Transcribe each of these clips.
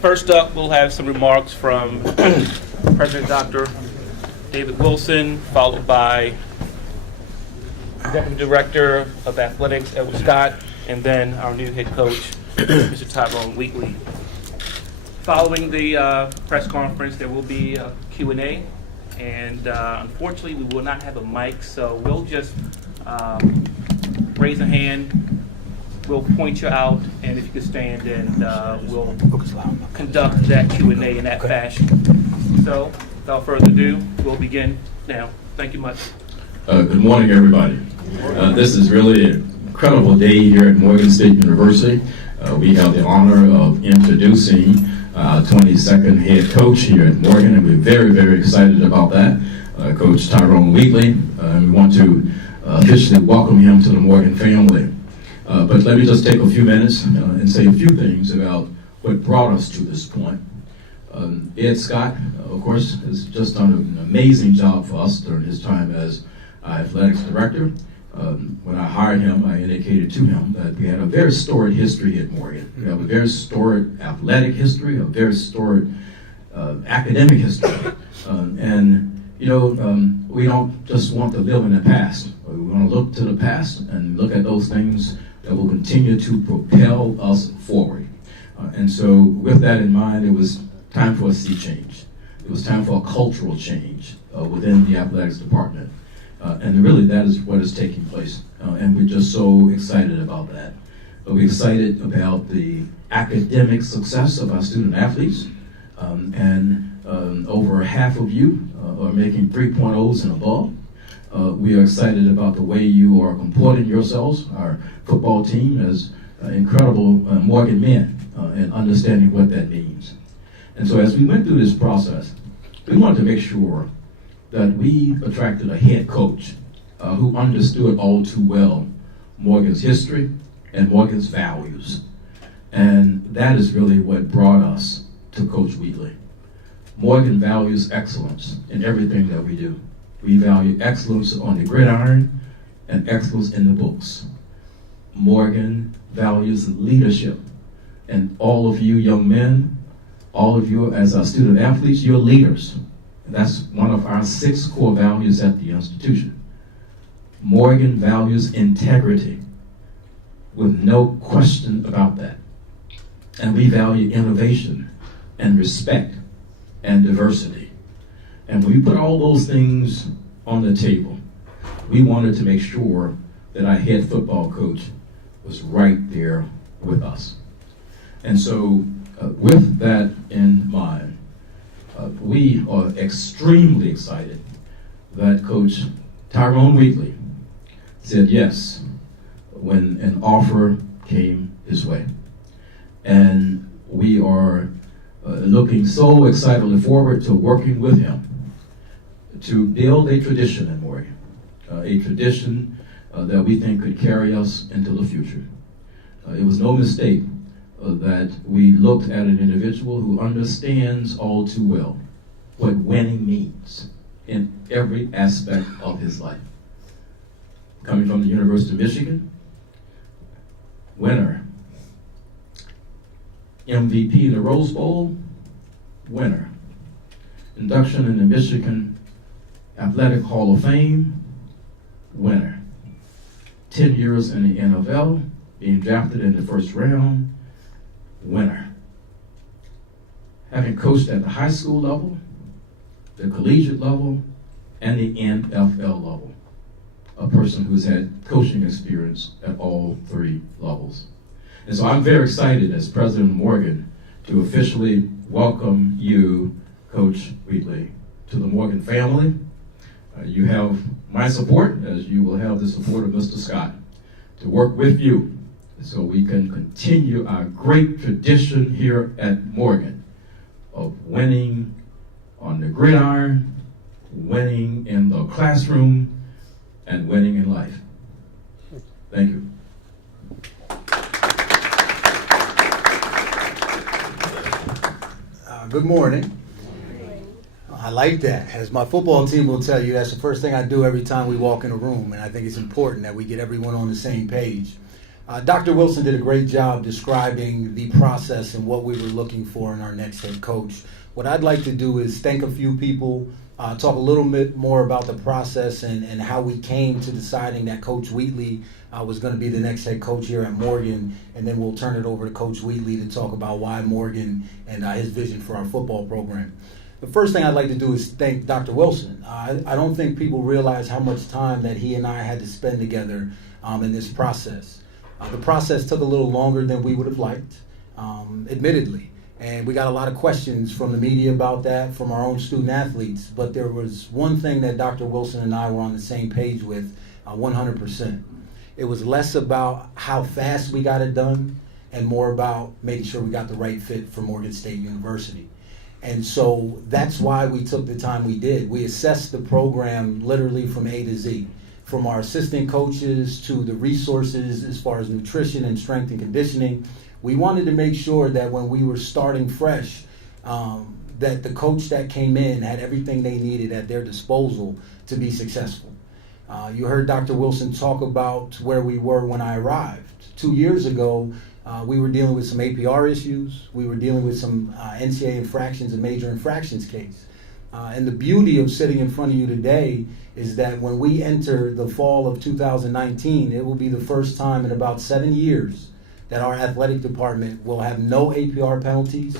First up, we'll have some remarks from President Dr. David Wilson, followed by Executive Director of Athletics, Edward Scott, and then our new head coach, Mr. Tyrone Wheatley. Following the press conference, there will be a Q&A, and unfortunately, we will not have a mic, so we'll just raise a hand. We'll point you out, and if you could stand, and we'll conduct that Q&A in that fashion. So, without further ado, we'll begin now. Thank you much. Good morning, everybody. This is really an incredible day here at Morgan State University. We have the honor of introducing our 22nd head coach here at Morgan, and we're very, very excited about that. Coach Tyrone Wheatley. We want to officially welcome him to the Morgan family. But let me just take a few minutes and say a few things about what brought us to this point. Ed Scott, of course, has just done an amazing job for us during his time as athletics director. When I hired him, I indicated to him that we had a very storied history at Morgan. We have a very storied athletic history, a very storied academic history. We don't just want to live in the past. We want to look to the past and look at those things that will continue to propel us forward. And so with that in mind, it was time for a sea change. It was time for a cultural change within the athletics department. And really that is what is taking place. And we're just so excited about that. We're excited about the academic success of our student athletes. Over half of you are making 3.0s and above. We are excited about the way you are comporting yourselves, our football team, as incredible Morgan men, and understanding what that means. And so as we went through this process, we wanted to make sure that we attracted a head coach who understood all too well Morgan's history and Morgan's values. And that is really what brought us to Coach Wheatley. Morgan values excellence in everything that we do. We value excellence on the gridiron and excellence in the books. Morgan values leadership. And all of you young men, all of you as our student athletes, you're leaders. That's one of our 6 core values at the institution. Morgan values integrity, with no question about that. And we value innovation and respect and diversity. And when we put all those things on the table, we wanted to make sure that our head football coach was right there with us. And so with that in mind, we are extremely excited that Coach Tyrone Wheatley said yes when an offer came his way. And we are looking so excitedly forward to working with him to build a tradition in Morgan, a tradition that we think could carry us into the future. It was no mistake that we looked at an individual who understands all too well what winning means in every aspect of his life. Coming from the University of Michigan, winner. MVP in the Rose Bowl, winner. Induction in the Michigan Athletic Hall of Fame, winner. 10 years in the NFL, being drafted in the first round, winner. Having coached at the high school level, the collegiate level, and the NFL level. A person who's had coaching experience at all 3 levels. And so I'm very excited as President of Morgan to officially welcome you, Coach Wheatley, to the Morgan family. You have my support, as you will have the support of Mr. Scott, to work with you so we can continue our great tradition here at Morgan of winning on the gridiron, winning in the classroom, and winning in life. Thank you. Good morning. I like that. As my football team will tell you, that's the first thing I do every time we walk in a room, and I think it's important that we get everyone on the same page. Dr. Wilson did a great job describing the process and what we were looking for in our next head coach. What I'd like to do is thank a few people, talk a little bit more about the process and how we came to deciding that Coach Wheatley was going to be the next head coach here at Morgan, and then we'll turn it over to Coach Wheatley to talk about why Morgan and his vision for our football program. The first thing I'd like to do is thank Dr. Wilson. I don't think people realize how much time that he and I had to spend together in this process. The process took a little longer than we would have liked, admittedly. And we got a lot of questions from the media about that, from our own student athletes. But there was one thing that Dr. Wilson and I were on the same page with 100%. It was less about how fast we got it done and more about making sure we got the right fit for Morgan State University. And so that's why we took the time we did. We assessed the program literally from A to Z, from our assistant coaches to the resources as far as nutrition and strength and conditioning. We wanted to make sure that when we were starting fresh, that the coach that came in had everything they needed at their disposal to be successful. You heard Dr. Wilson talk about where we were when I arrived. 2 years ago, we were dealing with some APR issues. We were dealing with some NCAA infractions and major infractions case. And the beauty of sitting in front of you today is that when we enter the fall of 2019, it will be the first time in about 7 years that our athletic department will have no APR penalties.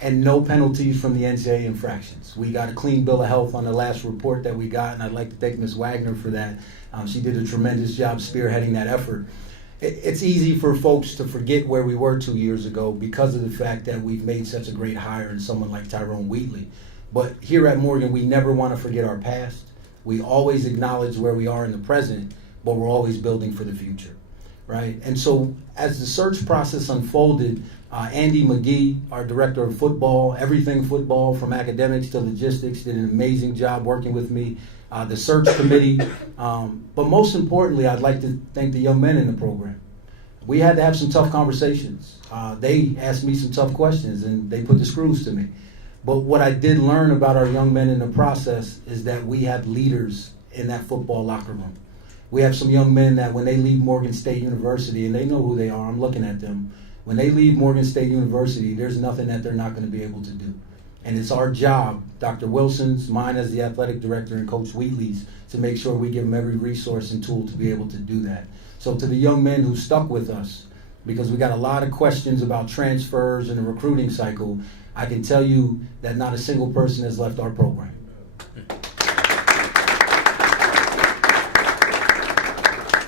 And no penalties from the NCAA infractions. We got a clean bill of health on the last report that we got, and I'd like to thank Ms. Wagner for that. She did a tremendous job spearheading that effort. It's easy for folks to forget where we were 2 years ago because of the fact that we've made such a great hire in someone like Tyrone Wheatley. But here at Morgan, we never want to forget our past. We always acknowledge where we are in the present, but we're always building for the future, right? And so as the search process unfolded, Andy McGee, our director of football, everything football from academics to logistics, did an amazing job working with me. The search committee, but most importantly, I'd like to thank the young men in the program. We had to have some tough conversations. They asked me some tough questions and they put the screws to me. But what I did learn about our young men in the process is that we have leaders in that football locker room. We have some young men that when they leave Morgan State University, and they know who they are, I'm looking at them, when they leave Morgan State University, there's nothing that they're not going to be able to do. And it's our job, Dr. Wilson's, mine as the athletic director, and Coach Wheatley's, to make sure we give them every resource and tool to be able to do that. So to the young men who stuck with us, because we got a lot of questions about transfers and the recruiting cycle, I can tell you that not a single person has left our program.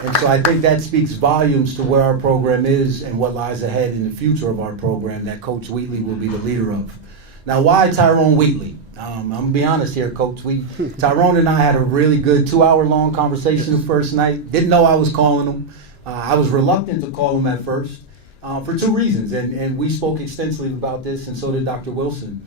And so I think that speaks volumes to where our program is and what lies ahead in the future of our program that Coach Wheatley will be the leader of. Now, why Tyrone Wheatley? I'm going to be honest here, Coach. Tyrone and I had a really good 2-hour-long conversation the first night. Didn't know I was calling him. I was reluctant to call him at first for two reasons, and we spoke extensively about this, and so did Dr. Wilson.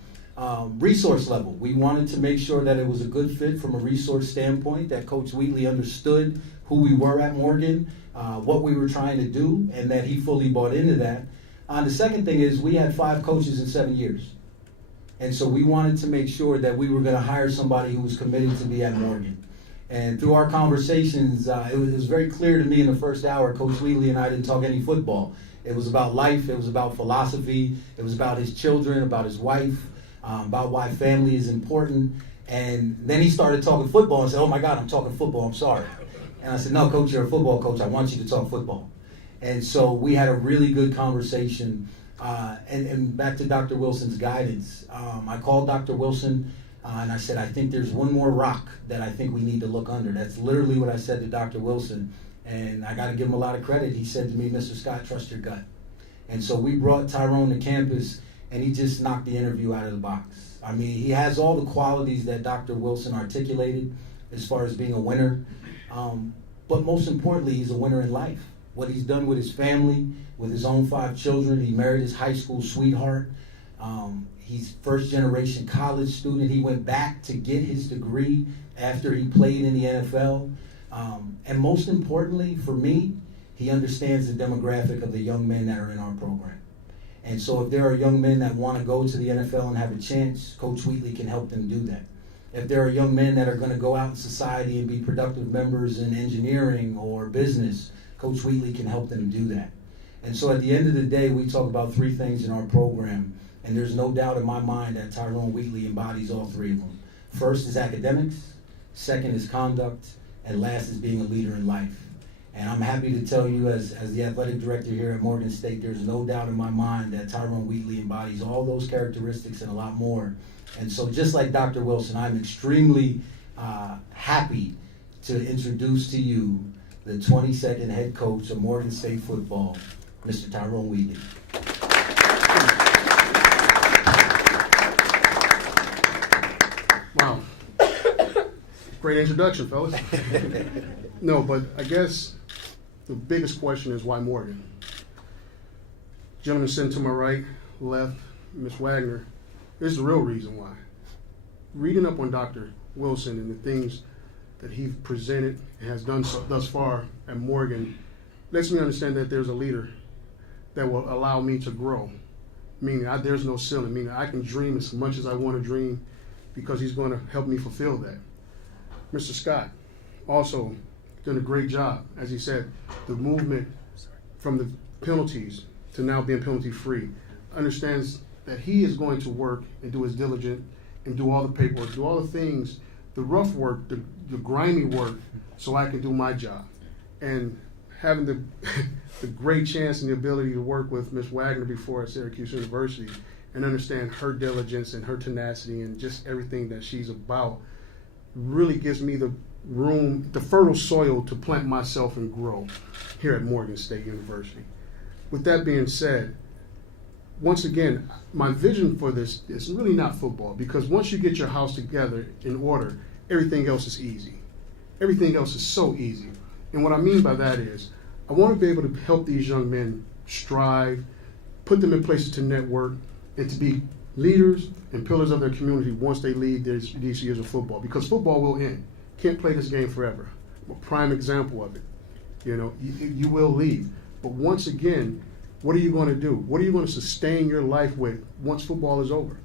Resource level. We wanted to make sure that it was a good fit from a resource standpoint, that Coach Wheatley understood who we were at Morgan, what we were trying to do, and that he fully bought into that. The second thing is we had 5 coaches in 7 years. And so we wanted to make sure that we were going to hire somebody who was committed to be at Morgan. And through our conversations, it was very clear to me in the first hour, Coach Wheatley and I didn't talk any football. It was about life, it was about philosophy, it was about his children, about his wife, about why family is important. And then he started talking football and said, oh my God, I'm talking football, I'm sorry. And I said, no, Coach, you're a football coach, I want you to talk football. And so we had a really good conversation. And back to Dr. Wilson's guidance, I called Dr. Wilson and I said, I think there's one more rock that I think we need to look under. That's literally what I said to Dr. Wilson. And I got to give him a lot of credit. He said to me, Mr. Scott, trust your gut. And so we brought Tyrone to campus and he just knocked the interview out of the box. I mean, he has all the qualities that Dr. Wilson articulated as far as being a winner. But most importantly, he's a winner in life. What he's done with his family, with his own 5 children. He married his high school sweetheart. He's first-generation college student. He went back to get his degree after he played in the NFL. And most importantly, for me, he understands the demographic of the young men that are in our program. And so if there are young men that want to go to the NFL and have a chance, Coach Wheatley can help them do that. If there are young men that are going to go out in society and be productive members in engineering or business, Coach Wheatley can help them do that. And so at the end of the day, we talk about 3 things in our program, and there's no doubt in my mind that Tyrone Wheatley embodies all 3 of them. First is academics, second is conduct, and last is being a leader in life. And I'm happy to tell you as the athletic director here at Morgan State, there's no doubt in my mind that Tyrone Wheatley embodies all those characteristics and a lot more. And so just like Dr. Wilson, I'm extremely happy to introduce to you the 22nd head coach of Morgan State football, Mr. Tyrone Wheatley. Wow. Great introduction, fellas. No, but I guess the biggest question is why Morgan? Gentleman sitting to my right, left, Ms. Wagner. Here's the real reason why. Reading up on Dr. Wilson and the things that he presented and has done thus far at Morgan lets me understand that there's a leader that will allow me to grow meaning there's no ceiling, meaning I can dream as much as I want to dream because he's going to help me fulfill that. Mr. Scott, also done a great job. As he said, the movement from the penalties to now being penalty-free, understands that he is going to work and do his diligent and do all the paperwork, do all the things, the rough work, the grimy work, so I can do my job. And having the great chance and the ability to work with Ms. Wagner before at Syracuse University and understand her diligence and her tenacity and just everything that she's about really gives me the room, the fertile soil to plant myself and grow here at Morgan State University. With that being said, once again, my vision for this is really not football, because once you get your house together in order, everything else is easy. Everything else is so easy. And what I mean by that is, I want to be able to help these young men strive, put them in places to network, and to be leaders and pillars of their community once they leave these years of football, because football will end. Can't play this game forever. I'm a prime example of it. You will leave. But once again, what are you going to do? What are you going to sustain your life with once football is over?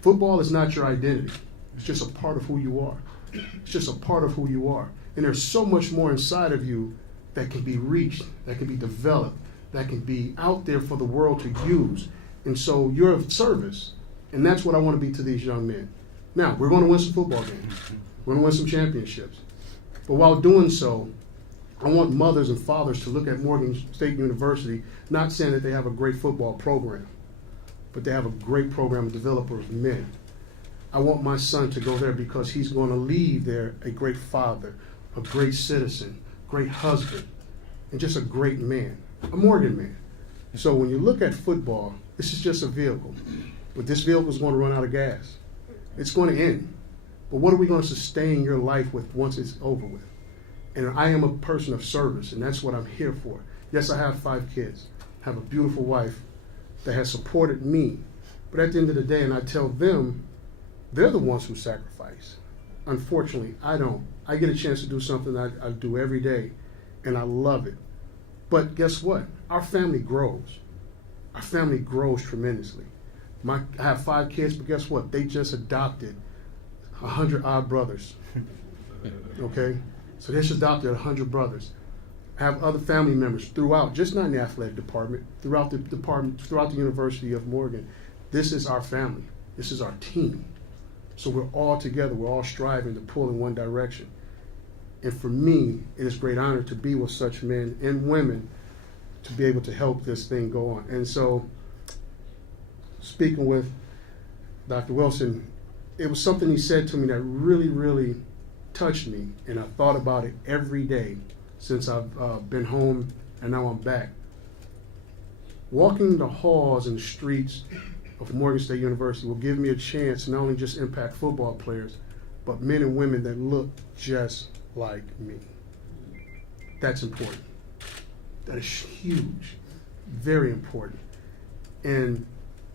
Football is not your identity. It's just a part of who you are. It's just a part of who you are. And there's so much more inside of you that can be reached, that can be developed, that can be out there for the world to use. And so you're of service. And that's what I want to be to these young men. Now, we're going to win some football games. We're going to win some championships. But while doing so, I want mothers and fathers to look at Morgan State University, not saying that they have a great football program, but they have a great program of developers of men. I want my son to go there because he's going to leave there a great father, a great citizen, great husband, and just a great man, a Morgan man. So when you look at football, this is just a vehicle, but this vehicle is going to run out of gas. It's going to end. But what are we going to sustain your life with once it's over with? And I am a person of service, and that's what I'm here for. Yes, I have 5 kids. I have a beautiful wife that has supported me. But at the end of the day, and I tell them, they're the ones who sacrifice. Unfortunately, I don't. I get a chance to do something I do every day, and I love it. But guess what? Our family grows. Our family grows tremendously. I have 5 kids, but guess what? They just adopted 100 odd brothers. Okay? So they just adopted 100 brothers. I have other family members throughout, just not in the athletic department, throughout the University of Morgan. This is our family. This is our team. So we're all together. We're all striving to pull in one direction. And for me, it is a great honor to be with such men and women to be able to help this thing go on. And so, speaking with Dr. Wilson, it was something he said to me that really, really touched me, and I thought about it every day since I've been home and now I'm back. Walking the halls and the streets of Morgan State University will give me a chance to not only just impact football players, but men and women that look just like me. That's important. That is huge, very important. And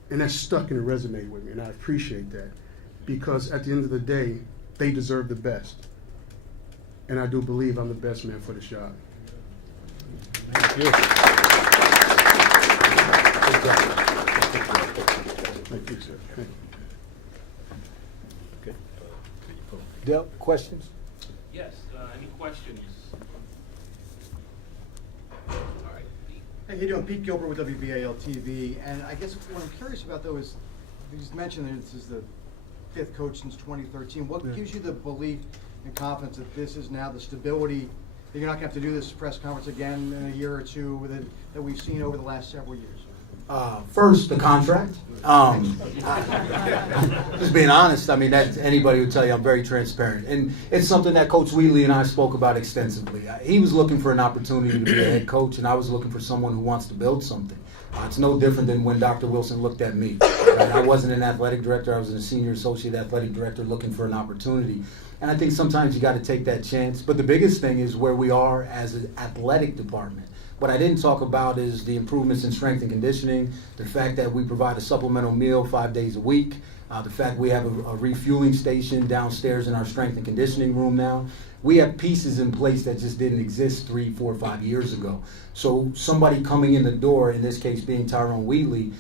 that stuck and it resonated with me, and I appreciate that, because at the end of the day, they deserve the best. And I do believe I'm the best man for this job. Thank you. Thank you, sir. Thank you. Okay. Del, questions? Yes, any questions? Hey, how you doing? Pete Gilbert with WBAL TV. And I guess what I'm curious about, though, is you just mentioned that this is the 5th coach since 2013. What gives you the belief and confidence that this is now the stability, that you're not going to have to do this press conference again in a year or two that we've seen over the last several years? First, the contract. Just being honest, I mean, that anybody would tell you I'm very transparent. And it's something that Coach Wheatley and I spoke about extensively. He was looking for an opportunity to be a head coach, and I was looking for someone who wants to build something. It's no different than when Dr. Wilson looked at me. Right? I wasn't an athletic director. I was a senior associate athletic director looking for an opportunity. And I think sometimes you got to take that chance. But the biggest thing is where we are as an athletic department. What I didn't talk about is the improvements in strength and conditioning, the fact that we provide a supplemental meal 5 days a week, the fact we have a refueling station downstairs in our strength and conditioning room now. We have pieces in place that just didn't exist 3, 4, 5 years ago. So somebody coming in the door, in this case being Tyrone Wheatley,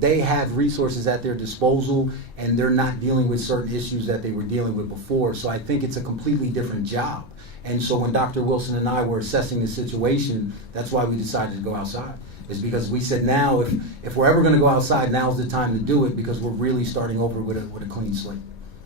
they have resources at their disposal, and they're not dealing with certain issues that they were dealing with before. So I think it's a completely different job. And so when Dr. Wilson and I were assessing the situation, that's why we decided to go outside. Is because we said now, if we're ever going to go outside, now's the time to do it, because we're really starting over with a clean slate.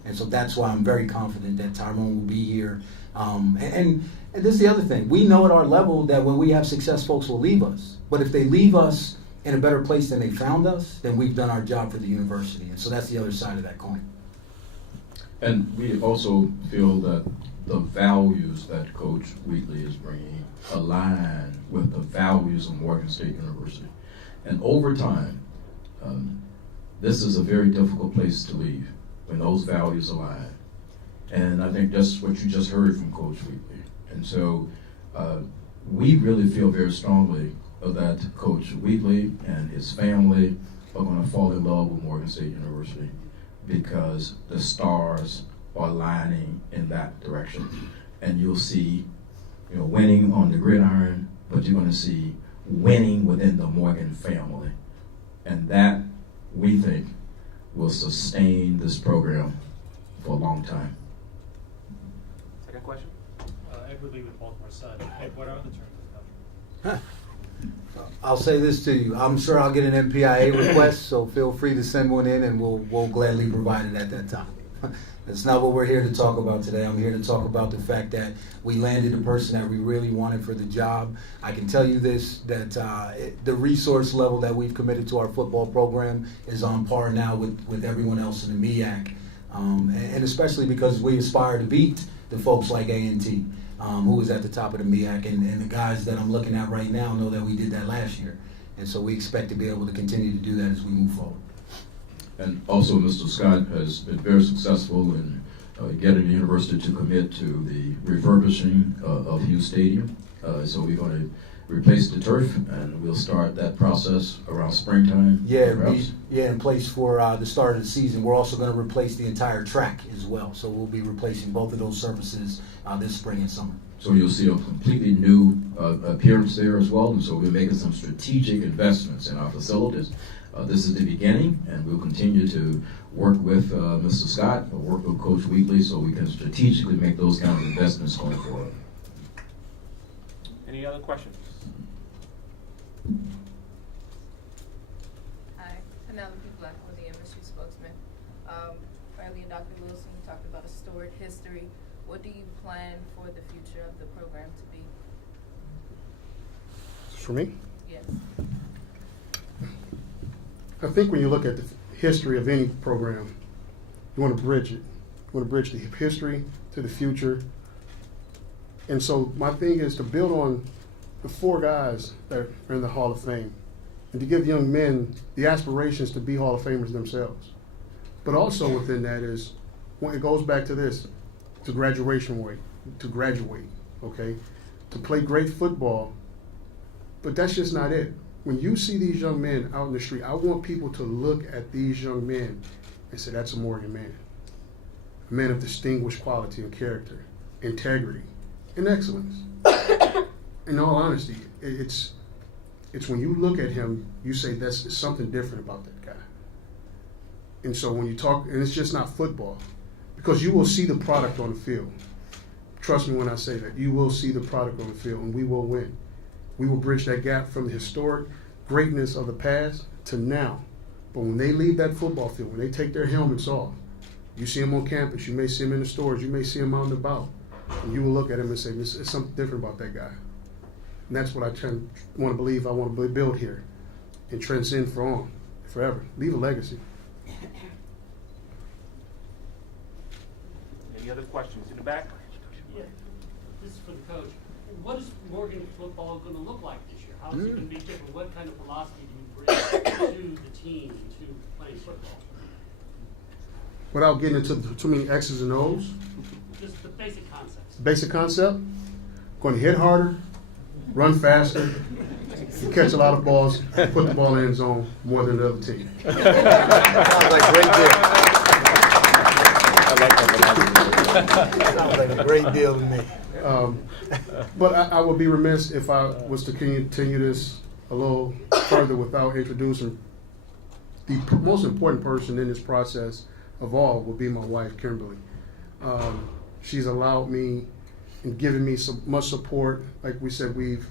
And so that's why I'm very confident that Tyrone will be here. And this is the other thing. We know at our level that when we have success, folks will leave us. But if they leave us in a better place than they found us, then we've done our job for the university. And so that's the other side of that coin. And we also feel that the values that Coach Wheatley is bringing align with the values of Morgan State University. And over time, this is a very difficult place to leave when those values align. And I think that's what you just heard from Coach Wheatley. And so we really feel very strongly that Coach Wheatley and his family are going to fall in love with Morgan State University, because the stars are aligning in that direction. And you'll see, winning on the gridiron, but you're going to see winning within the Morgan family. And that, we think, will sustain this program for a long time. Second question? Edward Lee with Baltimore Sun. Ed, what are the terms of the contract? I'll say this to you. I'm sure I'll get an MPIA request, so feel free to send one in, and we'll gladly provide it at that time. That's not what we're here to talk about today. I'm here to talk about the fact that we landed the person that we really wanted for the job. I can tell you this, that the resource level that we've committed to our football program is on par now with everyone else in the MEAC, and especially because we aspire to beat the folks like A&T. Who is at the top of the MEAC, and the guys that I'm looking at right now know that we did that last year. And so we expect to be able to continue to do that as we move forward. And also, Mr. Scott has been very successful in getting the university to commit to the refurbishing of Hughes Stadium. So we're going to replace the turf, and we'll start that process around springtime. Yeah, in place for the start of the season. We're also going to replace the entire track as well. So we'll be replacing both of those surfaces this spring and summer. So you'll see a completely new appearance there as well. And so we're making some strategic investments in our facilities. This is the beginning, and we'll continue to work with Mr. Scott, or work with Coach Wheatley, so we can strategically make those kind of investments going forward. Any other questions? Hi, Penelope Black with the MSU spokesman. Earlier, Dr. Wilson, you talked about a storied history. What do you plan for the future of the program to be? For me, Yes. I think when you look at the history of any program, you want to bridge it. You want to bridge the history to the future. And so my thing is to build on the 4 guys that are in the Hall of Fame, and to give young men the aspirations to be Hall of Famers themselves. But also within that is, when it goes back to this, to graduation rate, to graduate, okay? To play great football, but that's just not it. When you see these young men out in the street, I want people to look at these young men and say, that's a Morgan man. A man of distinguished quality and character, integrity, and excellence. In all honesty, it's when you look at him, you say there's something different about that guy. And so when you talk, and it's just not football, because you will see the product on the field. Trust me when I say that. You will see the product on the field, and we will win. We will bridge that gap from the historic greatness of the past to now. But when they leave that football field, when they take their helmets off, you see them on campus, you may see them in the stores, you may see them out and about, and you will look at them and say, there's something different about that guy. And that's what I want to build here and transcend forever. Leave a legacy. Any other questions in the back? Yeah, this is for the coach. What is Morgan football going to look like this year? How is it going to be different? What kind of philosophy do you bring to the team, to playing football? Without getting into too many X's and O's. Just the basic concepts. Basic concept, going to hit harder, run faster, You catch a lot of balls, put the ball in the end zone more than the other team. Sounds like a great deal. Sounds like a great deal to me. But I would be remiss if I was to continue this a little further without introducing the most important person in this process of all will be my wife, Kimberly. She's allowed me and given me so much support. Like we said, we've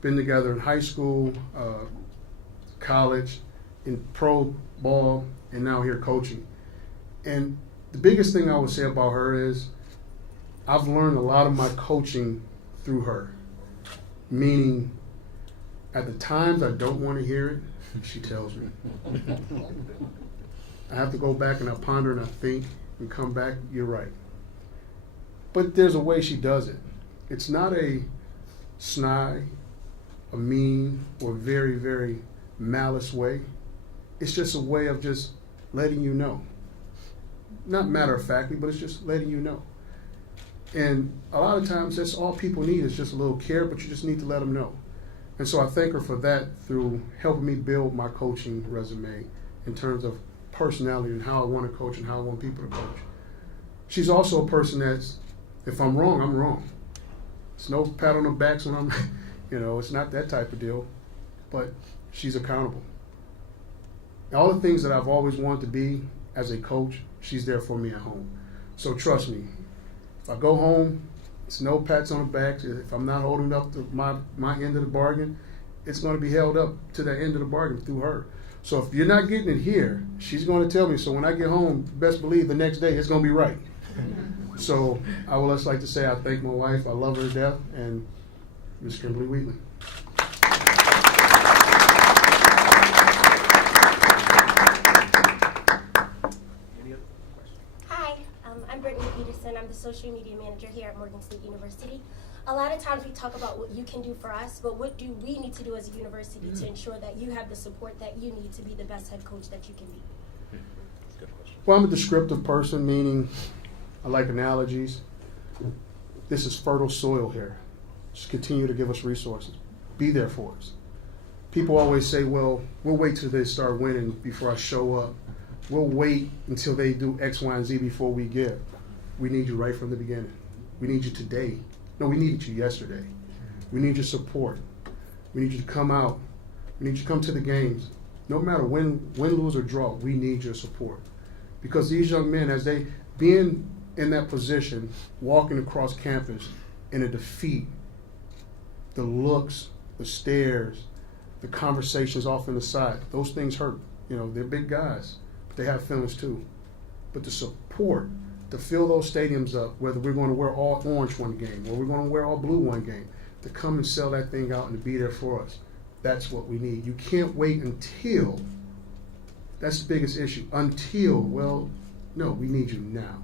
been together in high school, college, in pro ball, and now here coaching. And the biggest thing I would say about her is I've learned a lot of my coaching through her. Meaning, at the times I don't want to hear it, she tells me. I have to go back and I ponder and I think and come back, you're right. But there's a way she does it. It's not a snide, a mean, or very, very malice way. It's just a way of just letting you know. Not matter-of-factly, but it's just letting you know. And a lot of times that's all people need is just a little care, but you just need to let them know. And so I thank her for that through helping me build my coaching resume in terms of personality and how I want to coach and how I want people to coach. She's also a person that's, if I'm wrong, I'm wrong. It's no pat on the backs when I'm, it's not that type of deal, but she's accountable. All the things that I've always wanted to be as a coach, she's there for me at home. So trust me, if I go home, it's no pats on the back. If I'm not holding up to my end of the bargain, it's going to be held up to the end of the bargain through her. So if you're not getting it here, she's going to tell me. So when I get home, best believe the next day it's going to be right. So I would just like to say I thank my wife. I love her to death. And Ms. Kimberly Wheatley. I'm Brittany Peterson. I'm the social media manager here at Morgan State University. A lot of times we talk about what you can do for us, but what do we need to do as a university to ensure that you have the support that you need to be the best head coach that you can be? Well, I'm a descriptive person, meaning I like analogies. This is fertile soil here. Just continue to give us resources. Be there for us. People always say, well, we'll wait till they start winning before I show up. We'll wait until they do X, Y, and Z before we give. We need you right from the beginning. We need you today. No, we needed you yesterday. We need your support. We need you to come out. We need you to come to the games. No matter win, lose, or draw, we need your support. Because these young men, as they being in that position, walking across campus in a defeat, the looks, the stares, the conversations off in the side, those things hurt. They're big guys. They have feelings too. But the support to fill those stadiums up, whether we're going to wear all orange one game or we're going to wear all blue one game, to come and sell that thing out and to be there for us, that's what we need. You can't wait until, that's the biggest issue, until, well, no, we need you now.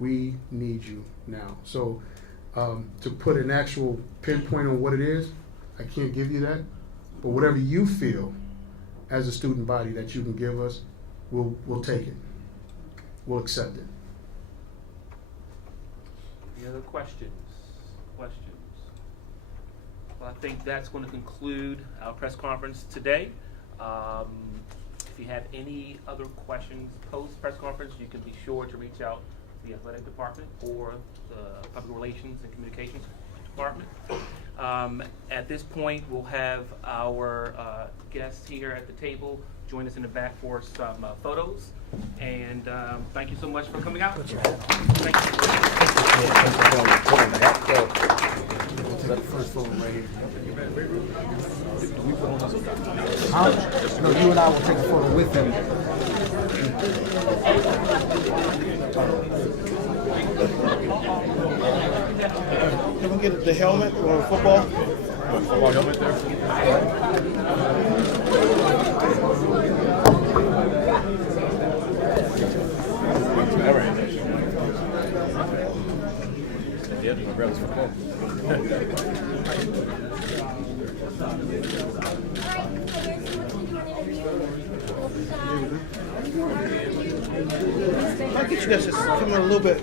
We need you now. So to put an actual pinpoint on what it is, I can't give you that. But whatever you feel as a student body that you can give us, we'll take it. We'll accept it. Any other questions? Well, I think that's going to conclude our press conference today. If you have any other questions post-press conference, you can be sure to reach out to the athletic department or the public relations and communications department. At this point, we'll have our guests here at the table join us in the back for some photos. And thank you so much for coming out. Thank you. No, you and I will take a photo with him. Can we get the helmet or football? Football helmet there. Yeah, my brother's football. I'll get you guys just come in a little bit.